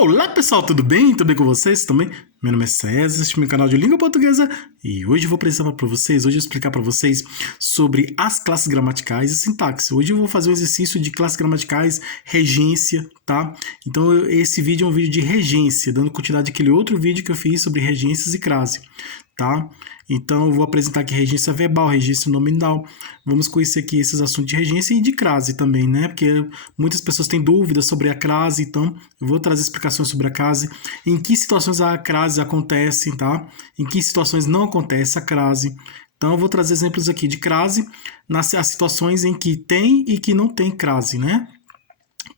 Olá pessoal, tudo bem? Tudo bem com vocês também? Meu nome é César, este é meu canal de língua portuguesa e hoje eu vou explicar para vocês sobre as classes gramaticais e sintaxe. Hoje eu vou fazer um exercício de classes gramaticais, regência, tá? Então esse vídeo é um vídeo de regência, dando continuidade àquele outro vídeo que eu fiz sobre regências e crase, tá? Então eu vou apresentar aqui regência verbal, regência nominal. Vamos conhecer aqui esses assuntos de regência e de crase também, né? Porque muitas pessoas têm dúvidas sobre a crase, então eu vou trazer explicações sobre a crase, em que situações a crase acontece, tá? Em que situações não acontece a crase. Então eu vou trazer exemplos aqui de crase nas situações em que tem e que não tem crase, né?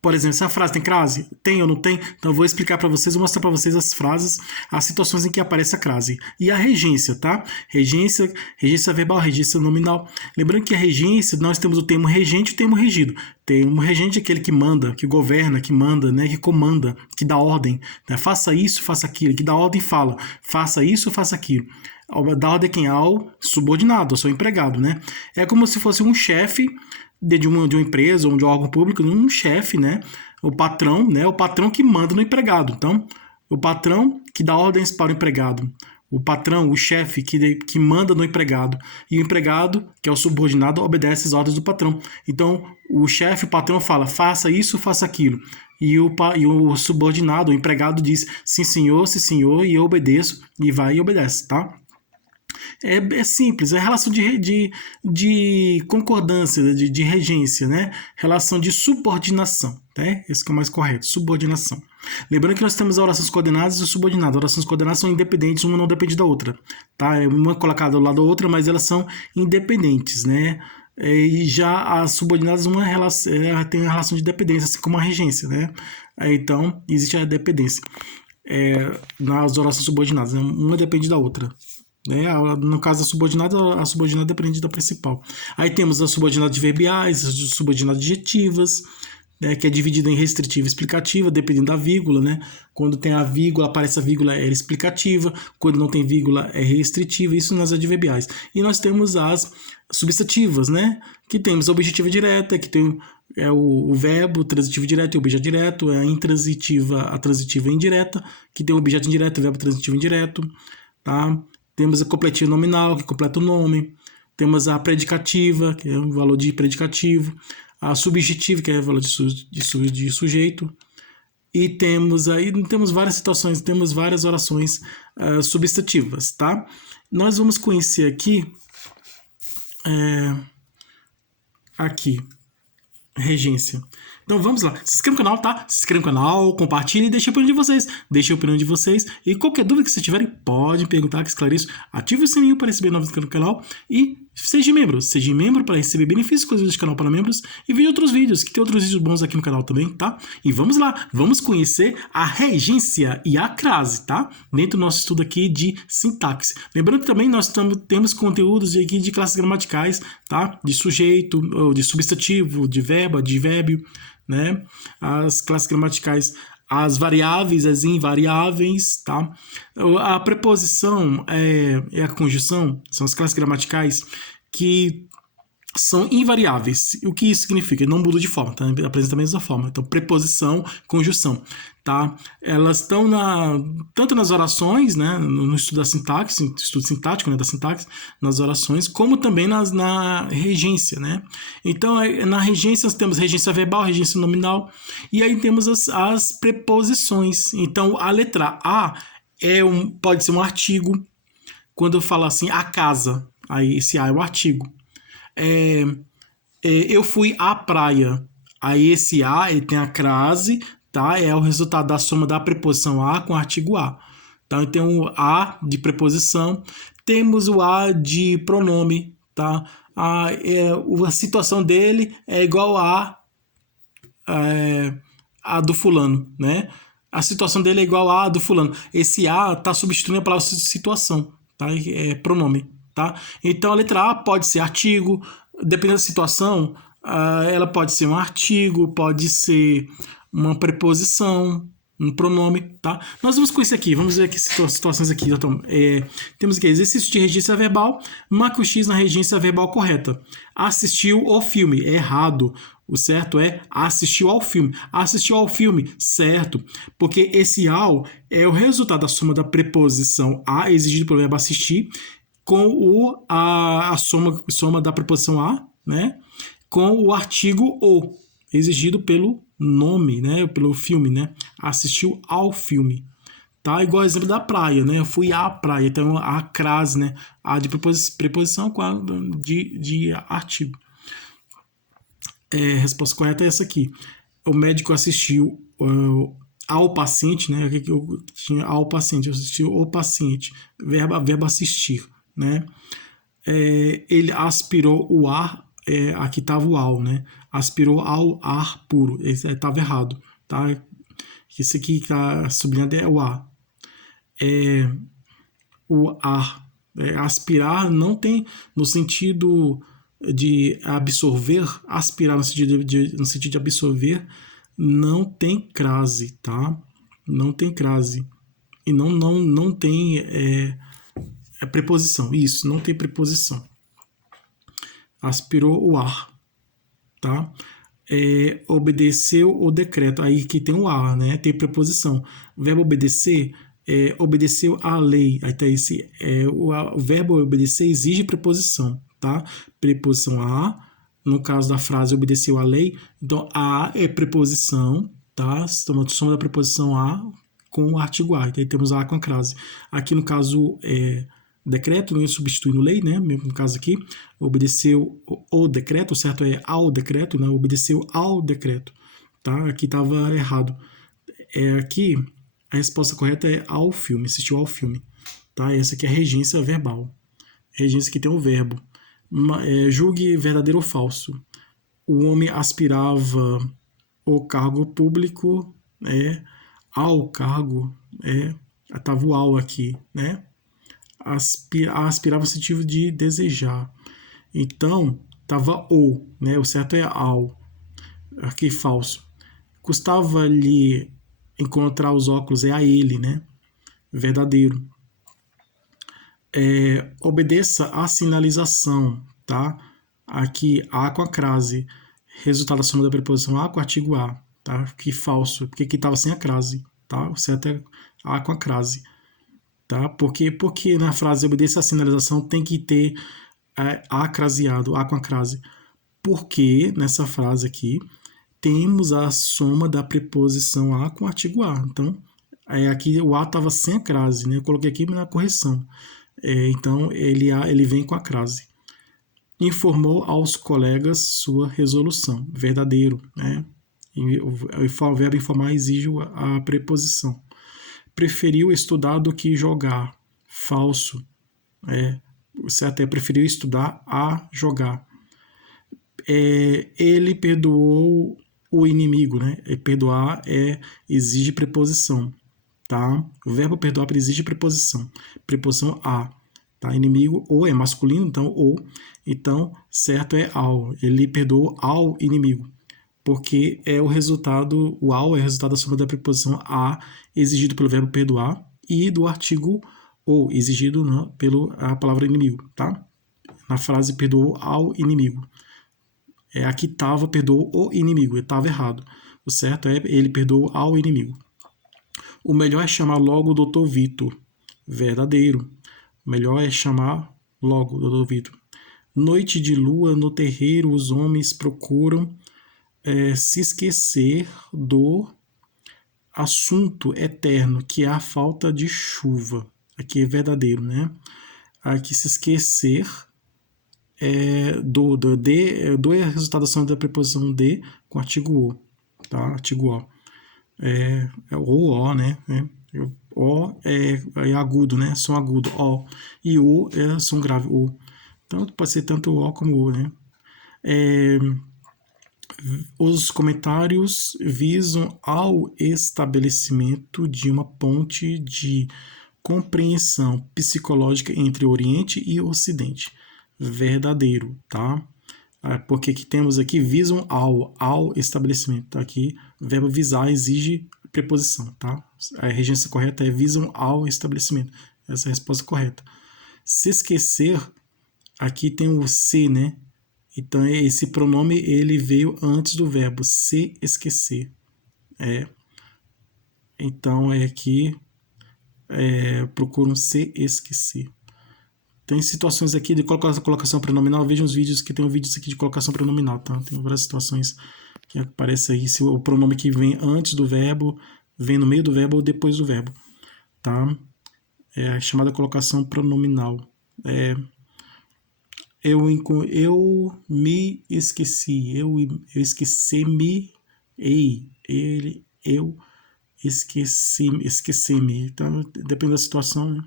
Por exemplo, se a frase tem crase, tem ou não tem, então eu vou explicar para vocês, vou mostrar para vocês as frases, as situações em que aparece a crase. E a regência, tá? Regência verbal, regência nominal. Lembrando que a regência, nós temos o termo regente e o termo regido. O termo regente é aquele que manda, que governa, que manda, né? Que comanda, que dá ordem. Né? Faça isso, faça aquilo. Que dá ordem fala, faça isso, faça aquilo. Dá ordem quem? Ao subordinado, ao seu empregado, né? É como se fosse um chefe de uma empresa ou de um órgão público, um chefe, né? O patrão, né? O patrão que manda no empregado. Então, o patrão que dá ordens para o empregado. O patrão, o chefe que manda no empregado. E o empregado, que é o subordinado, obedece às ordens do patrão. Então, o chefe, o patrão fala, faça isso, faça aquilo. E o subordinado, o empregado diz, sim senhor, e eu obedeço, e vai e obedece, tá? É simples, é relação de concordância, de regência, né? Relação de subordinação, né? Esse que é o mais correto, subordinação. Lembrando que nós temos as orações coordenadas e subordinadas. As orações coordenadas são independentes, uma não depende da outra, tá? Uma é colocada ao lado da outra, mas elas são independentes, né? E já as subordinadas tem a relação de dependência, assim como a regência, né? Então, existe a dependência nas orações subordinadas, né? Uma depende da outra. No caso da subordinada, a subordinada depende da principal. Aí temos as subordinadas adverbiais, as subordinadas adjetivas, né, que é dividida em restritiva e explicativa, dependendo da vírgula, né? Quando tem a vírgula, aparece a vírgula, é explicativa. Quando não tem vírgula, é restritiva. Isso nas adverbiais. E nós temos as substantivas, né? Que temos a objetiva direta, que tem o verbo, o transitivo direto e o objeto direto. A intransitiva, a transitiva indireta, que tem o objeto indireto, o verbo transitivo indireto, tá? Temos a completiva nominal, que completa o nome. Temos a predicativa, que é o valor de predicativo. A subjetiva, que é o valor de sujeito. E temos várias situações, temos várias orações substantivas, tá? Nós vamos conhecer aqui, regência. Então vamos lá, se inscreva no canal, tá? Se inscreva no canal, compartilhe e deixe a opinião de vocês. Deixe a opinião de vocês. E qualquer dúvida que vocês tiverem, pode perguntar, que esclareço. Ative o sininho para receber novos vídeos no canal. E seja membro. Seja membro para receber benefícios exclusivos do canal para membros. E veja outros vídeos, que tem outros vídeos bons aqui no canal também, tá? E vamos lá, vamos conhecer a regência e a crase, tá? Dentro do nosso estudo aqui de sintaxe. Lembrando que também nós temos conteúdos aqui de classes gramaticais, tá? De sujeito, de substantivo, de verbo, advérbio, né? As classes gramaticais, as variáveis, as invariáveis, tá? A preposição e a conjunção são as classes gramaticais que são invariáveis. O que isso significa? Não muda de forma, tá? Apresenta a mesma forma. Então, preposição, conjunção, tá? Elas estão tanto nas orações, né? No estudo da sintaxe, estudo sintático, né? Da sintaxe, nas orações, como também na regência, né? Então, na regência nós temos regência verbal, regência nominal, e aí temos as preposições. Então, a letra A pode ser um artigo. Quando eu falo assim, a casa, aí esse A é um artigo. Eu fui à praia. Aí esse A, ele tem a crase, tá? É o resultado da soma da preposição A com o artigo A. Então, tem o A de preposição. Temos o A de pronome, tá? A situação dele é igual a do fulano, né? A situação dele é igual a do fulano. Esse A está substituindo a palavra situação, tá? É pronome. Tá? Então a letra A pode ser artigo, dependendo da situação, ela pode ser um artigo, pode ser uma preposição, um pronome, tá? Nós vamos conhecer aqui, vamos ver aqui situações aqui. Então, temos aqui exercício de regência verbal, marque o X na regência verbal correta. Assistiu o filme, é errado. O certo é assistiu ao filme. Assistiu ao filme, certo. Porque esse ao é o resultado da soma da preposição a, exigido pelo verbo assistir, com a soma da preposição a, né? Com o artigo o, exigido pelo nome, né? Pelo filme, né? Assistiu ao filme. Tá? Igual exemplo da praia, né? Eu fui à praia. Então, a crase, né? A de preposição com a de artigo. A resposta correta é essa aqui. O médico assistiu ao paciente, né? O que eu tinha ao paciente? Eu assisti o paciente. Verbo assistir, né? Ele aspirou o ar. Aqui estava o ao, né? Aspirou ao ar puro. Estava errado, tá? Esse aqui que está sublinhado é o ar. O ar. Aspirar não tem no sentido de absorver, aspirar no sentido de absorver, não tem crase, tá? Não tem crase. E não tem preposição. Isso, não tem preposição. Aspirou o ar, tá? Obedeceu o decreto. Aí que tem o ar, né? Tem preposição. O verbo obedecer obedeceu à lei. Aí tá o verbo obedecer exige preposição, tá? Preposição a, no caso da frase obedeceu à lei, então a é preposição, tá? Soma da preposição a com o artigo a. Então aí temos a com a crase. Aqui no caso decreto, né, substituindo lei, né? Mesmo no caso aqui, obedeceu o decreto, o certo é ao decreto, né? Obedeceu ao decreto, tá? Aqui estava errado. Aqui a resposta correta é ao filme, assistiu ao filme, tá? Essa aqui é a regência verbal. Regência que tem um verbo. Julgue verdadeiro ou falso. O homem aspirava o cargo público, ao cargo, estava o ao aqui, né? Aspirava o sentido de desejar. Então, estava o, né? O certo é ao. Aqui falso. Custava-lhe encontrar os óculos, é a ele, né? Verdadeiro. Obedeça à sinalização, tá? Aqui, a com a crase. Resultado da soma da preposição a com o artigo a, tá? Que falso, porque aqui estava sem a crase, tá? O certo é a com a crase, tá? Porque na frase obedeça à sinalização tem que ter a craseado, a com a crase. Porque nessa frase aqui temos a soma da preposição a com o artigo a. Então, aqui o a estava sem a crase, né? Eu coloquei aqui na correção. Então, ele vem com a crase. Informou aos colegas sua resolução. Verdadeiro, né? O verbo informar exige a preposição. Preferiu estudar do que jogar. Falso. O certo é preferiu estudar a jogar. Ele perdoou o inimigo, né? Perdoar exige preposição, tá? O verbo perdoar exige preposição. Preposição a, tá? Inimigo, ou é masculino, então ou. Então, certo é ao. Ele perdoou ao inimigo. Porque o resultado, o ao é o resultado da soma da preposição a, exigido pelo verbo perdoar, e do artigo ou, exigido pela palavra inimigo, tá? Na frase perdoou ao inimigo. Aqui estava, perdoou o inimigo, estava errado. O certo é ele perdoou ao inimigo. O melhor é chamar logo o Dr. Vitor. Verdadeiro. O melhor é chamar logo o Dr. Vitor. Noite de lua, no terreiro, os homens procuram se esquecer do assunto eterno, que é a falta de chuva. Aqui é verdadeiro, né? Aqui se esquecer do é a resultado da ação da preposição de com artigo o, tá? Artigo o. O, né? O é agudo, né? Som agudo, o. E o é som grave, o. Então pode ser tanto o como o, né? Os comentários visam ao estabelecimento de uma ponte de compreensão psicológica entre Oriente e Ocidente. Verdadeiro, tá? Porque que temos aqui visam ao estabelecimento. Aqui, o verbo visar exige preposição, tá? A regência correta é visam ao estabelecimento. Essa é a resposta correta. Se esquecer, aqui tem o se, né? Então, esse pronome ele veio antes do verbo se esquecer. Então, aqui, procuram se esquecer. Tem situações aqui de colocação pronominal. Vejam os vídeos que tem vídeos aqui de colocação pronominal, tá? Tem várias situações que aparece aí se o pronome que vem antes do verbo, vem no meio do verbo ou depois do verbo, tá? É a chamada colocação pronominal. Eu me esqueci, eu esqueci-me, eu esqueci-me. Então, depende da situação, né?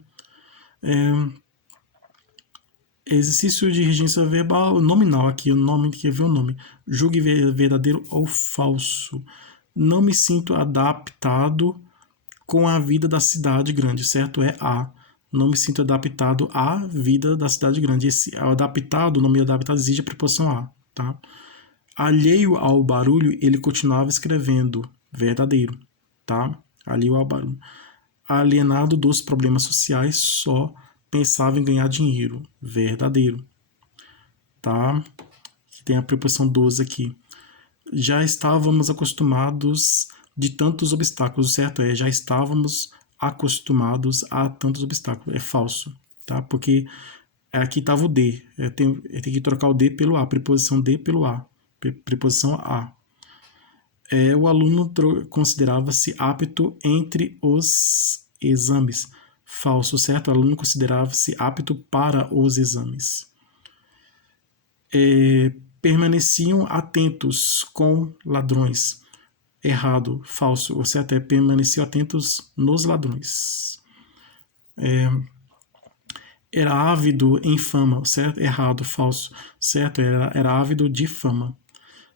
Exercício de regência verbal nominal, aqui o nome que vê o nome. Julgue verdadeiro ou falso. Não me sinto adaptado com a vida da cidade grande, certo? É A. Não me sinto adaptado à vida da cidade grande. Esse adaptado, o nome adaptado exige a preposição a, tá? Alheio ao barulho, ele continuava escrevendo, verdadeiro, tá? Alheio ao barulho. Alienado dos problemas sociais, só pensava em ganhar dinheiro, verdadeiro, tá? Tem a preposição 12 aqui. Já estávamos acostumados de tantos obstáculos, certo? Já estávamos acostumados a tantos obstáculos. É falso, tá? Porque aqui estava o D. Tem que trocar o D pelo A, preposição D pelo A, preposição A. O aluno considerava-se apto entre os exames. Falso, certo? O aluno considerava-se apto para os exames. Permaneciam atentos com ladrões. Errado, falso. O certo é permaneciam atentos nos ladrões. Era ávido em fama, certo? Errado, falso. Certo, era ávido de fama.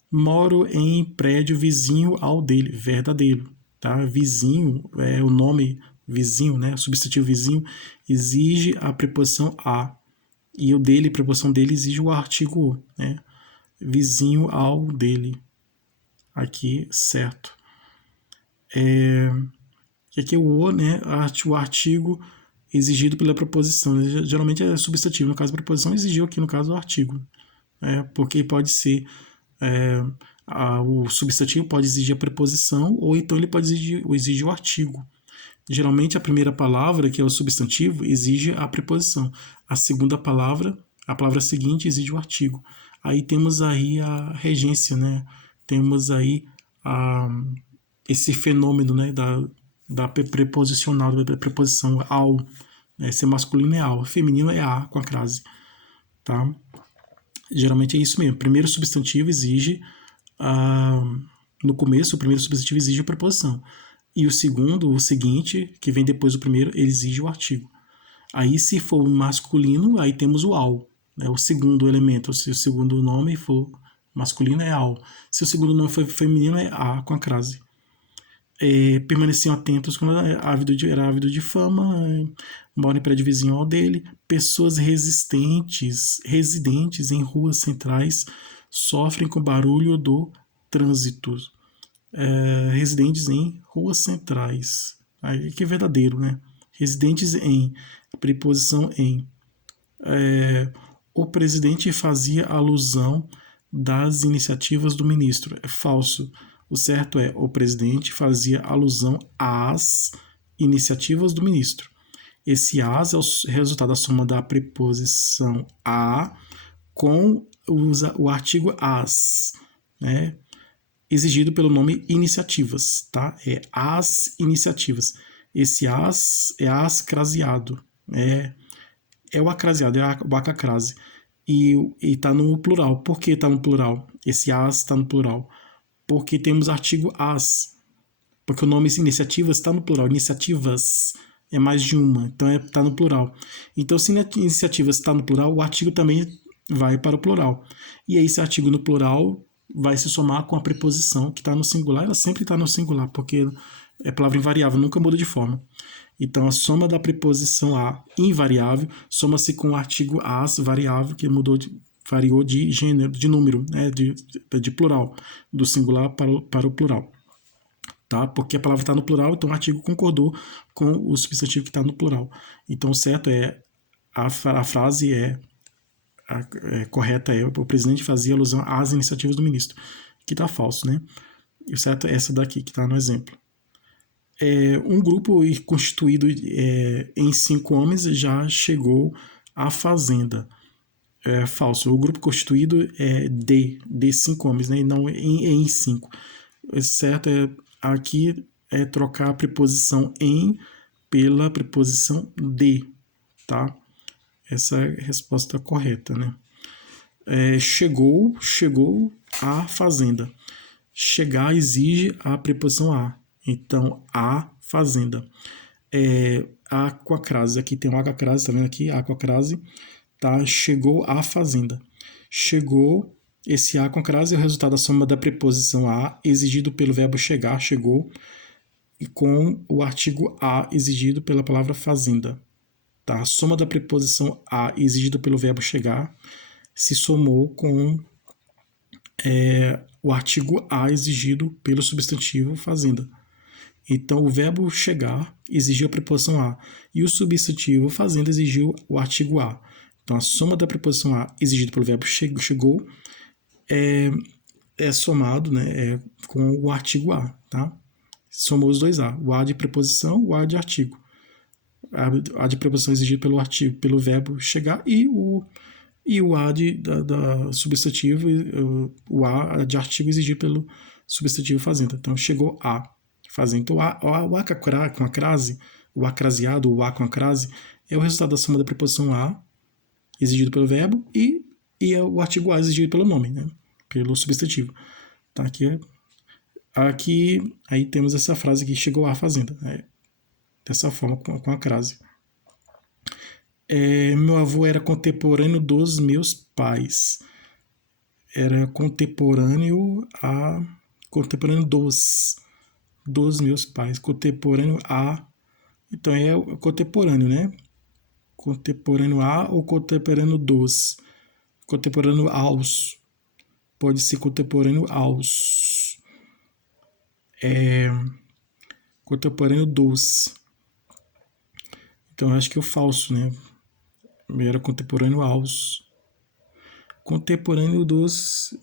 Moro em prédio vizinho ao dele, verdadeiro, tá? Vizinho é o nome vizinho, né? O substantivo vizinho exige a preposição a, e o dele, a preposição dele exige o artigo o, né? Vizinho ao dele, aqui, certo. Aqui o o, né? O artigo exigido pela preposição, né? Geralmente é substantivo, no caso a preposição exigiu aqui no caso o artigo, porque pode ser o substantivo pode exigir a preposição ou então ele pode exigir o artigo. Geralmente a primeira palavra, que é o substantivo, exige a preposição. A segunda palavra, a palavra seguinte, exige o artigo. Aí temos aí a regência, né? Temos aí esse fenômeno, né, da preposicional, da preposição ao. Né? Se masculino é ao, feminino é a com a crase. Tá? Geralmente é isso mesmo. O primeiro substantivo exige, no começo, o primeiro substantivo exige a preposição. E o segundo, o seguinte, que vem depois do primeiro, ele exige o artigo. Aí, se for masculino, aí temos o ao, né? O segundo elemento. Se o segundo nome for masculino, é ao. Se o segundo nome for feminino, é a com a crase. Permaneciam atentos quando era ávido de fama, mora em prédio vizinho ao dele. Pessoas residentes em ruas centrais sofrem com o barulho do trânsito. Residentes em ruas centrais. Aí que é verdadeiro, né? Residentes em, preposição em. O presidente fazia alusão das iniciativas do ministro. É falso. O certo é, o presidente fazia alusão às iniciativas do ministro. Esse as é o resultado da soma da preposição a com o artigo as, né? Exigido pelo nome iniciativas, tá? É as iniciativas. Esse as é as craseado, é o acraseado, é o acacrase. E está no plural. Por que está no plural? Esse as está no plural. Porque temos artigo as. Porque o nome iniciativas está no plural. Iniciativas é mais de uma, então está no plural. Então, se iniciativas está no plural, o artigo também vai para o plural. E aí, esse artigo no plural vai se somar com a preposição que está no singular. Ela sempre está no singular, porque é palavra invariável, nunca muda de forma. Então, a soma da preposição a invariável soma-se com o artigo as variável, que variou de gênero, de número, né, de plural, do singular para o plural. Tá? Porque a palavra está no plural, então o artigo concordou com o substantivo que está no plural. Então, o certo é, a frase é correta é o presidente fazia alusão às iniciativas do ministro, que está falso, né? E o certo é essa daqui, que está no exemplo. Um grupo constituído em 5 homens já chegou à fazenda. Falso. O grupo constituído é de 5 homens, né? E não em 5. O certo aqui é trocar a preposição em pela preposição de, tá? Essa é a resposta correta, né? Chegou à fazenda. Chegar exige a preposição a. Então, a fazenda. Aquacrase. Aqui tem um aquacrase, tá vendo aqui? Aquacrase. Tá? Chegou à fazenda. Chegou, esse a com a crase é o resultado da soma da preposição a exigido pelo verbo chegar, chegou, e com o artigo a exigido pela palavra fazenda. Tá? A soma da preposição a exigido pelo verbo chegar se somou com o artigo a exigido pelo substantivo fazenda. Então, o verbo chegar exigiu a preposição a e o substantivo fazenda exigiu o artigo a. Então, a soma da preposição a exigida pelo verbo chegou é somado, né, com o artigo a, tá? Somou os dois a, o a de preposição, o a de artigo. A de preposição exigido pelo artigo, pelo verbo chegar e o a da substantivo, o a de artigo exigido pelo substantivo fazenda. Então, chegou a fazenda. Então, o a com a crase, o a craseado, o a com a crase, é o resultado da soma da preposição a exigido pelo verbo e é o artigo a exigido pelo nome, né? Pelo substantivo. Tá? Aqui aí temos essa frase que chegou à fazenda, né? Dessa forma, com a crase. Meu avô era contemporâneo dos meus pais. Era contemporâneo dos meus pais. Contemporâneo a. Então é contemporâneo, né? Contemporâneo a ou contemporâneo dos? Contemporâneo aos. Pode ser contemporâneo aos. Contemporâneo dos. Então, acho que é o falso, né? Era contemporâneo aos. Contemporâneo dos.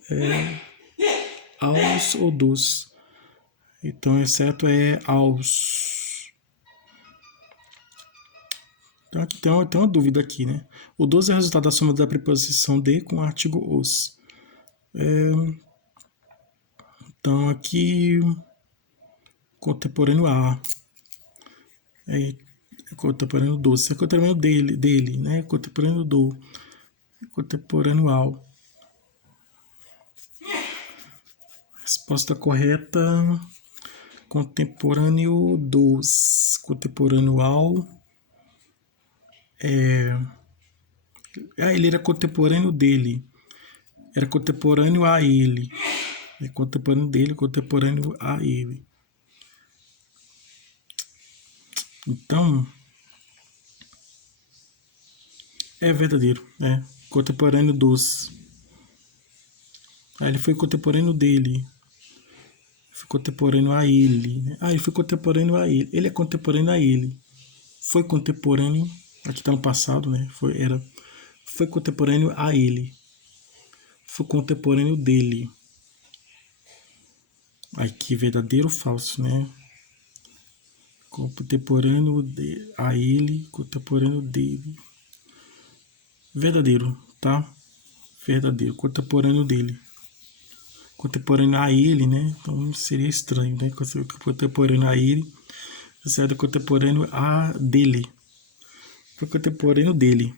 Aos ou dos. Então, o certo é aos. Então, aqui tem uma dúvida aqui, né? O dos é o resultado da soma da preposição de com o artigo os. Então, aqui, contemporâneo a. Contemporâneo do. Isso é contemporâneo dele, né? Contemporâneo do. Contemporâneo ao. Resposta correta. Contemporâneo dos. Contemporâneo ao. Ele era contemporâneo dele. Era contemporâneo a ele. É contemporâneo dele, contemporâneo a ele. Então, é verdadeiro, né? Contemporâneo dos. Ele foi contemporâneo dele. Foi contemporâneo a ele. Ele foi contemporâneo a ele. Ele é contemporâneo a ele. Foi contemporâneo. Aqui está no passado, né? Foi contemporâneo a ele. Foi contemporâneo dele. Aqui, verdadeiro ou falso, né? Contemporâneo a ele, contemporâneo dele. Verdadeiro, tá? Verdadeiro, contemporâneo dele. Contemporâneo a ele, né? Então seria estranho, né? Contemporâneo a ele, certo? Contemporâneo a dele. Foi contemporâneo dele.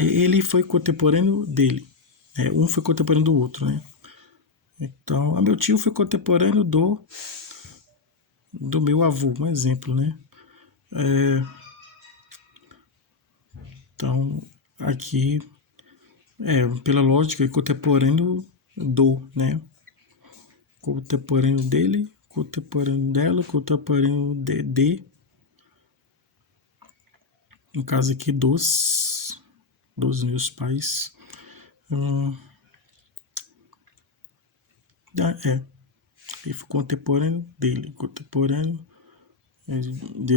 Ele foi contemporâneo dele. Um foi contemporâneo do outro, né? Então, meu tio foi contemporâneo do meu avô, um exemplo, né? Então, aqui, pela lógica, é contemporâneo do, né? Contemporâneo dele, contemporâneo dela, contemporâneo de. No caso aqui, dos meus pais. Ele foi contemporâneo dele. Contemporâneo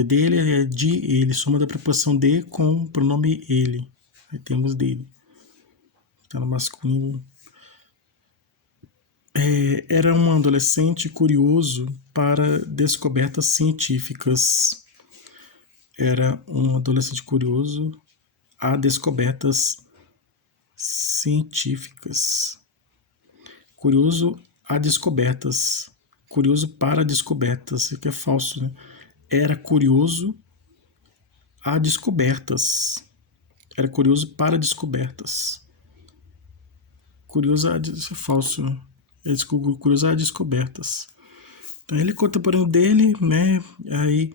dele é de ele. Soma da preposição de com o pronome ele. Aí temos dele. Tá no masculino. Era um adolescente curioso para descobertas científicas. Era um adolescente curioso a descobertas científicas. Curioso a descobertas. Curioso para descobertas. Isso aqui é falso, né? Era curioso a descobertas. Era curioso para descobertas. Curioso a... Isso é falso, né? Curioso a descobertas. Então ele é contemporâneo dele, né? Aí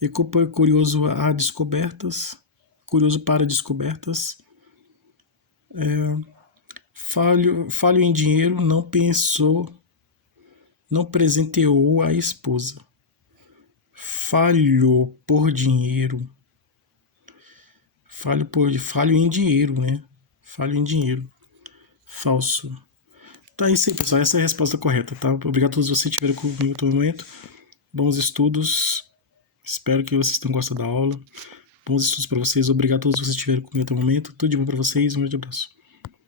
ele é curioso a descobertas. Curioso para descobertas. Falho em dinheiro, não pensou, não presenteou a esposa. Falhou por dinheiro. Falho em dinheiro, né? Falho em dinheiro. Falso. Então é isso aí, pessoal. Essa é a resposta correta, tá? Obrigado a todos vocês que estiveram comigo no momento. Bons estudos. Espero que vocês tenham gostado da aula. Bons estudos para vocês. Obrigado a todos vocês que estiveram comigo até o momento. Tudo de bom para vocês. Um grande abraço.